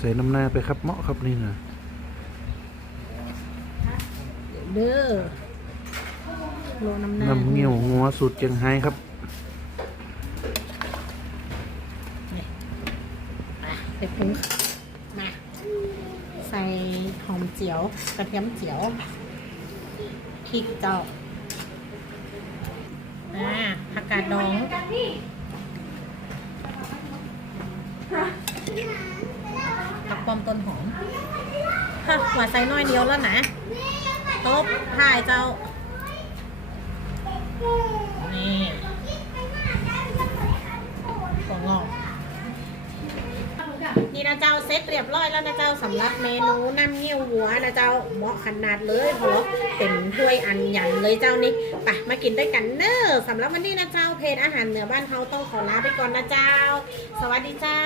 ใส่น้ำหน้าไปครับเหมาะครับนี่นะเด้อโลน้ำหน้าน้ำเงี้ยวงัวสูตรเจียงไฮ้ครับนี่อะไปปรุงมาใส่หอมเจียวกระเทียมเจียวพริกเจ้าอ่าผักกาดดองผัก ปอมต้นหอมฮะหัวใส่น้อยเดียวแล้วนะตบถ่ายเจ้า นี่ถั่วงอกนี่นะเจ้าเซ็ตเรียบร้อยแล้วนะเจ้าสำหรับเมนูน้ำเงี้ยวหัวนะเจ้าเหมาะขนาดเลยพอเป็นถ้วยอันใหญ่เลยเจ้านี่ไปมากินด้วยกันเนอะสำหรับวันนี้นะเจ้าเพจอาหารเหนือบ้านเขาต้องขอลาไปก่อนนะเจ้า สวัสดีเจ้า